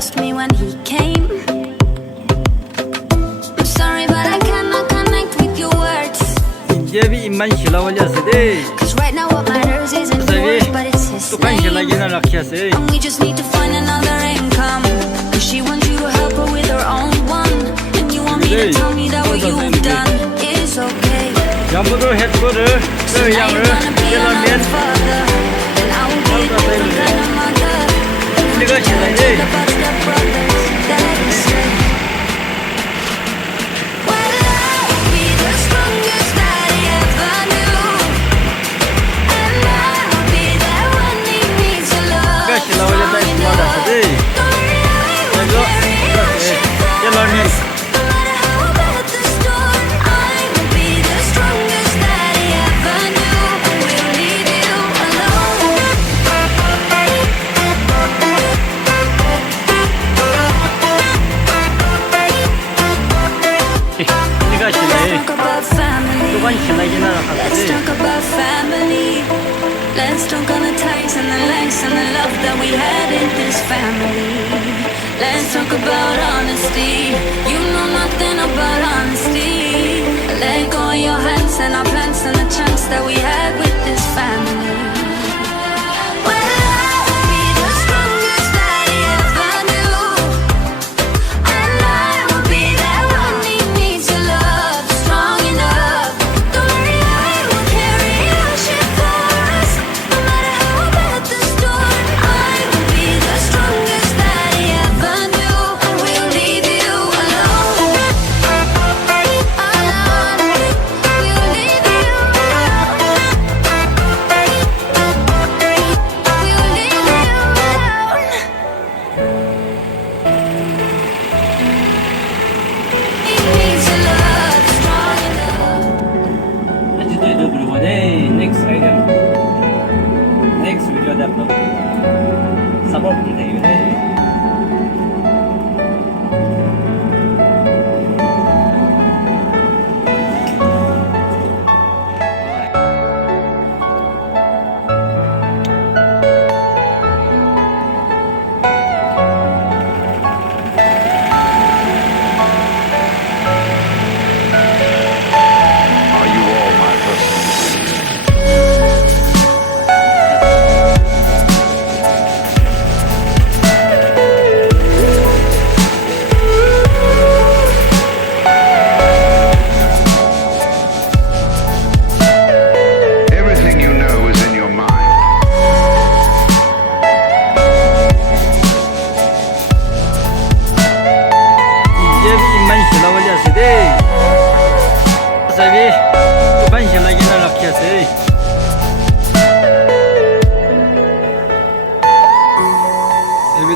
lost me when he came. I'm sorry, but I cannot connect with your words. 이제 비 임만 실라월렸으되. Cause right now what matters isn't yours, but it's his tukang name. 실라기나 락히었어요. And we just need to find another income. Cause she wants you to help her with her own one. And you want me to tell me that what you've done is okay. 양보도 해주고를 그 양을 깨달면 내가 신나지. Let's talk about family. Let's talk on the ties and the lengths and the love that we had in this family. Let's talk about honesty. You know nothing about honesty. Let go of your hands and our plans and the chance that we had with this family. Next item, next video develop. Support today.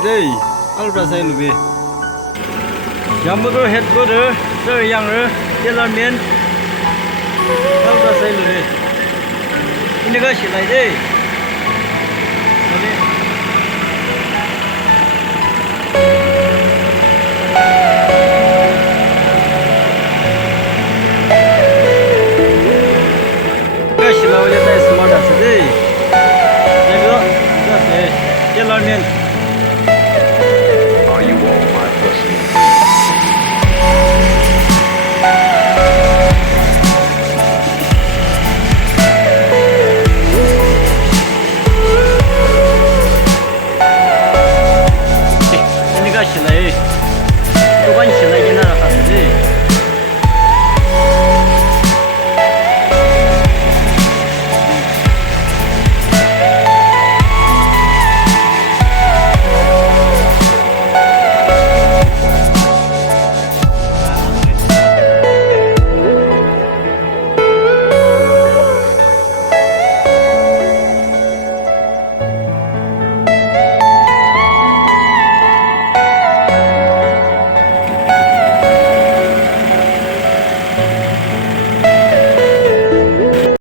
everyday 알바사이 루비 양보도 햇거를 저 양을 깨달면 알바사이 루비 이네가 실라이데 실라오제 다이 스마트 하세요. 이거 깨달면